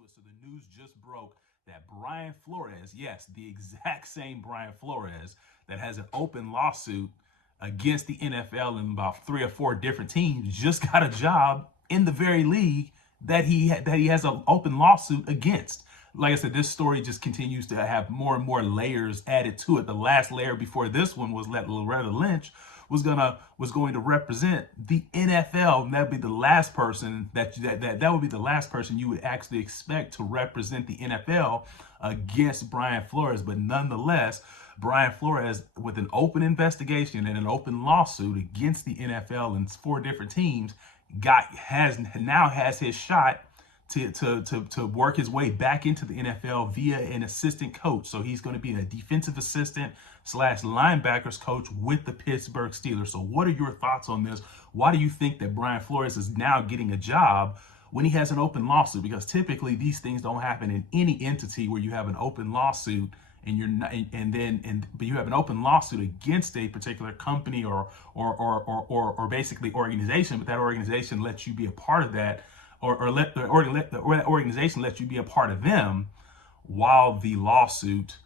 to it. So the news just broke that Brian Flores, yes, the exact same Brian Flores that has an open lawsuit against the NFL and about 3 or 4 different teams, just got a job in the very league that he has an open lawsuit against. Like I said, this story just continues to have more and more layers added to it. The last layer before this one was that Loretta Lynch was going to represent the NFL, and that'd be the last person that would be the last person you would actually expect to represent the NFL against Brian Flores. But nonetheless, Brian Flores, with an open investigation and an open lawsuit against the NFL and 4 different teams, now has his shot to work his way back into the NFL via an assistant coach. So he's going to be a defensive assistant / linebackers coach with the Pittsburgh Steelers. So what are your thoughts on this? Why do you think that Brian Flores is now getting a job when he has an open lawsuit? Because typically these things don't happen in any entity where you have an open lawsuit and you're not, but you have an open lawsuit against a particular company or basically organization, but that organization lets you be a part of that, or that organization lets you be a part of them while the lawsuit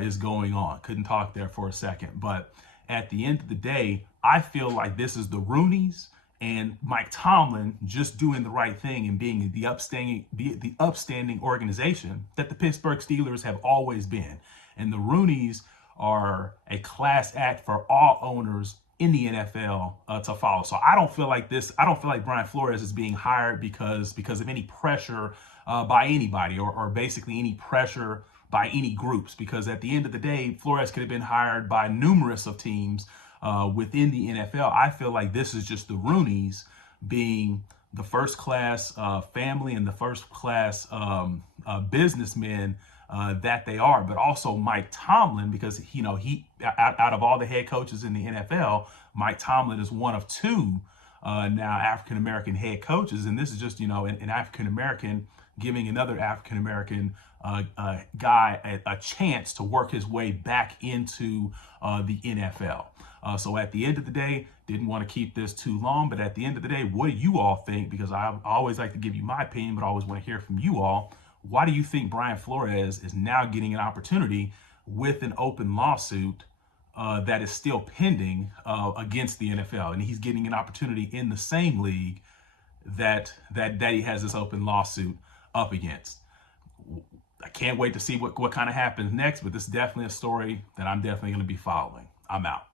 is going on. Couldn't talk there for a second. But at the end of the day, I feel like this is the Roonies and Mike Tomlin just doing the right thing and being the upstanding organization that the Pittsburgh Steelers have always been. And the Roonies are a class act for all owners in the NFL to follow. So I don't feel like Brian Flores is being hired because of any pressure by anybody or basically any pressure by any groups, because at the end of the day, Flores could have been hired by numerous of teams within the NFL. I feel like this is just the Roonies being the first class family and the first class businessmen that they are, but also Mike Tomlin, because he out of all the head coaches in the NFL, Mike Tomlin is one of 2 now African American head coaches, and this is just an African American giving another African American guy a chance to work his way back into the NFL. So at the end of the day, didn't want to keep this too long, but at the end of the day, what do you all think? Because I always like to give you my opinion, but I always want to hear from you all. Why do you think Brian Flores is now getting an opportunity with an open lawsuit that is still pending against the NFL, and he's getting an opportunity in the same league that he has this open lawsuit up against? I can't wait to see what kind of happens next, but this is definitely a story that I'm definitely going to be following. I'm out.